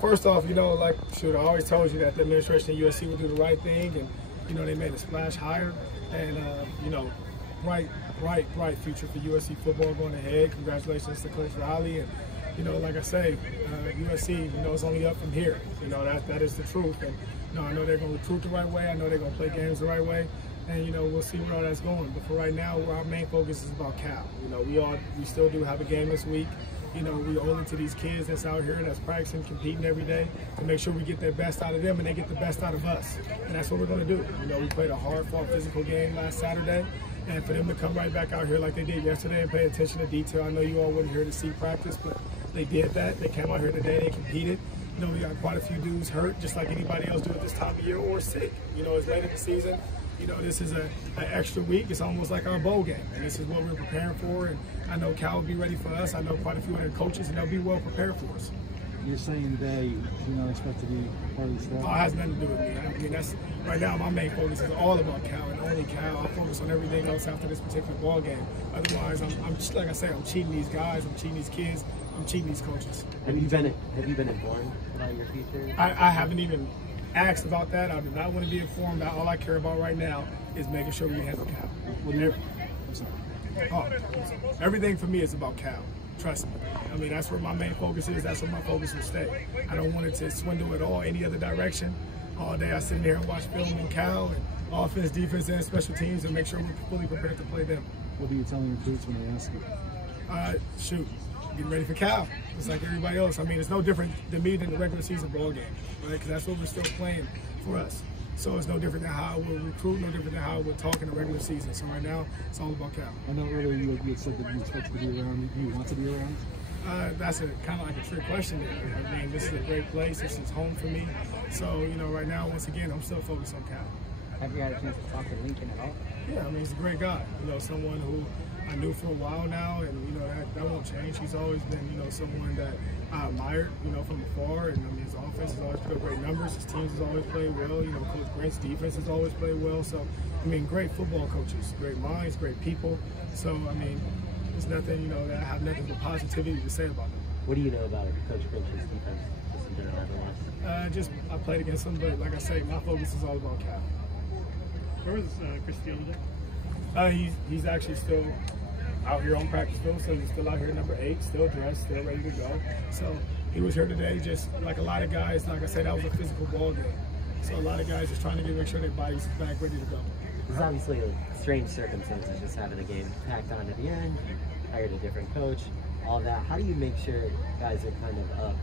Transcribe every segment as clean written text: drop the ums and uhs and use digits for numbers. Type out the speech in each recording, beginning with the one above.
First off, you know, like, I always told you that the administration at USC would do the right thing, and, you know, they made a splash hire, and, you know, bright future for USC football going ahead. Congratulations to Coach Riley, and, you know, like I say, USC, you know, it's only up from here. You know, that is the truth, and, you know, I know they're going to recruit the right way. I know they're going to play games the right way, and, you know, we'll see where all that's going. But for right now, our main focus is about Cal. You know, we still do have a game this week. You know, we owe it to these kids that's out here, that's practicing, competing every day, to make sure we get their best out of them and they get the best out of us. And that's what we're going to do. You know, we played a hard-fought physical game last Saturday, and for them to come right back out here like they did yesterday and pay attention to detail. I know you all weren't here to see practice, but they did that. They came out here today, they competed. You know, we got quite a few dudes hurt, just like anybody else do at this time of year, or sick. You know, it's late in the season. You know, this is an extra week. It's almost like our bowl game, and this is what we're preparing for. And I know Cal will be ready for us. I know quite a few other coaches, and they'll be well prepared for us. You're saying today you don't expect to be part of the staff? Oh, it has nothing to do with me. I mean, that's right now my main focus is all about Cal and only Cal. I focus on everything else after this particular ball game. Otherwise, I'm just like I say, I'm cheating these guys, I'm cheating these kids, I'm cheating these coaches. Have you been informed about your future? I haven't even asked about that. I do not want to be informed. All I care about right now is making sure we handle Cal. Everything for me is about Cal. Trust me. I mean, that's where my main focus is. That's where my focus will stay. I don't want it to swindle at all any other direction. All day I sit there and watch film on Cal and offense, defense, and special teams and make sure we're fully prepared to play them. What do you tell your recruits when they ask you? Shoot, getting ready for Cal. It's like everybody else. I mean, it's no different than me than the regular season ball game, right? Because that's what we're still playing for us. So it's no different than how we'll recruit, no different than how we'll talk in the regular season. So right now, it's all about Cal. I know earlier you had said that you expect to be around. Do you want to be around? That's kind of like a trick question there. I mean, this is a great place. This is home for me. So, you know, right now, once again, I'm still focused on Cal. Have you had a chance to talk to Lincoln at all? Yeah, I mean, he's a great guy. You know, someone who I knew for a while now, and, you know, that won't change. He's always been, you know, someone that I admired, you know, from afar. And, I mean, his offense has always put up great numbers. His teams has always played well. You know, Coach Brent's defense has always played well. So, I mean, great football coaches, great minds, great people. So, I mean, there's nothing, you know, that I have nothing but positivity to say about them. What do you know about Coach Brent's defense? Just in general, I played against him, but like I say, my focus is all about Cal. Where was Chris Steele today? He's actually still out here on practice field, so he's still out here number 8, still dressed, still ready to go. So he was here today, just like a lot of guys. Like I said, that was a physical ball game. So a lot of guys just trying to make sure their bodies is back ready to go. It's obviously a strange circumstances just having a game packed on at the end, hired a different coach, all that. How do you make sure guys are kind of up,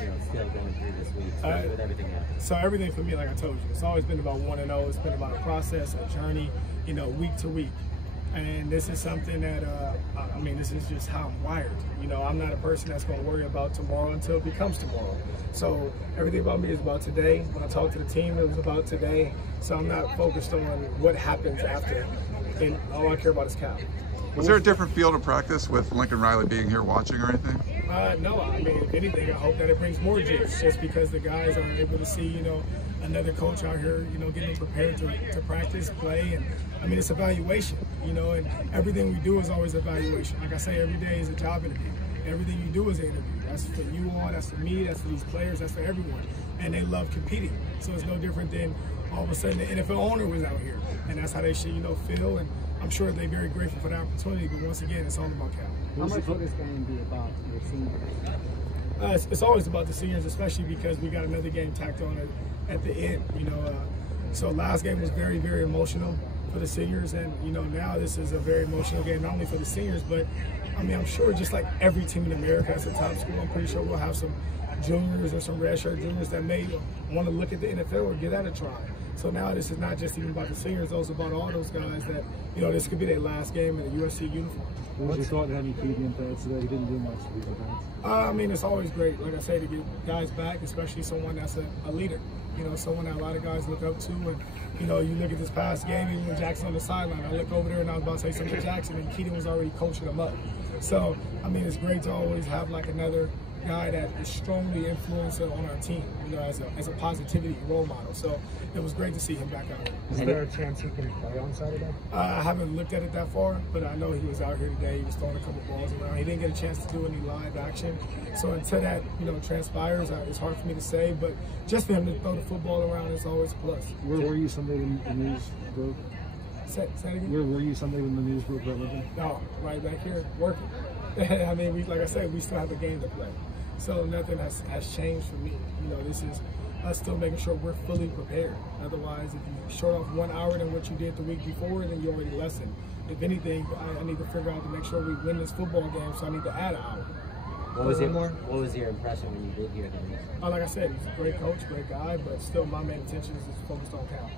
you know, still going through this week with everything happening? So everything for me, like I told you, it's always been about 1-0. It's been about a process, a journey, you know, week to week. And this is something that, I mean, this is just how I'm wired. You know, I'm not a person that's going to worry about tomorrow until it becomes tomorrow. So everything about me is about today. When I talk to the team, it was about today. So I'm not focused on what happens after. And all I care about is Cal. Was there a different field of practice with Lincoln Riley being here watching or anything? No, I mean, if anything, I hope that it brings more juice just because the guys are able to see, you know, another coach out here, you know, getting prepared to practice, play, and I mean, it's evaluation, you know, and everything we do is always evaluation. Like I say, every day is a job interview. Everything you do is an interview. That's for you all, that's for me, that's for these players, that's for everyone. And they love competing. So it's no different than all of a sudden the NFL owner was out here. And that's how they should, you know, feel. And I'm sure they're very grateful for the opportunity. But once again, it's all about Cal. How much will this game be about your seniors? It's always about the seniors, especially because we got another game tacked on at the end. You know, so last game was very, very emotional for the seniors, and you know now this is a very emotional game, not only for the seniors, but I mean I'm sure just like every team in America as a top school, I'm pretty sure we'll have some juniors or some redshirt juniors that may want to look at the NFL or give that a try. So now this is not just even about the seniors; it's also about all those guys that, you know, this could be their last game in a USC uniform. What was your thought having Keegan pads today? He didn't do much for these events. I mean, it's always great, like I say, to get guys back, especially someone that's a leader. You know, someone that a lot of guys look up to. And, you know, you look at this past game, even when Jackson on the sideline, I look over there and I was about to say something to Jackson, and Keaton was already coaching him up. So, I mean, it's great to always have like another guy that is strongly influential on our team, you know, as a positivity role model. So it was great to see him back out here. Is there a chance he can play on Saturday? I haven't looked at it that far, but I know he was out here today. He was throwing a couple balls around. He didn't get a chance to do any live action. So until that, you know, transpires, it's hard for me to say. But just for him to throw the football around is always a plus. Where were you Sunday when the news broke? Say it again? Where were you Sunday when the news broke? No, right back here working. I mean, like I said, we still have a game to play. So nothing has changed for me. You know, this is us still making sure we're fully prepared. Otherwise, if you short off 1 hour than what you did the week before, then you already lessened. If anything, I need to figure out to make sure we win this football game, so I need to add an hour. What was your impression when you did hear that? Like I said, he's a great coach, great guy, but still my main intention is focused on Cal.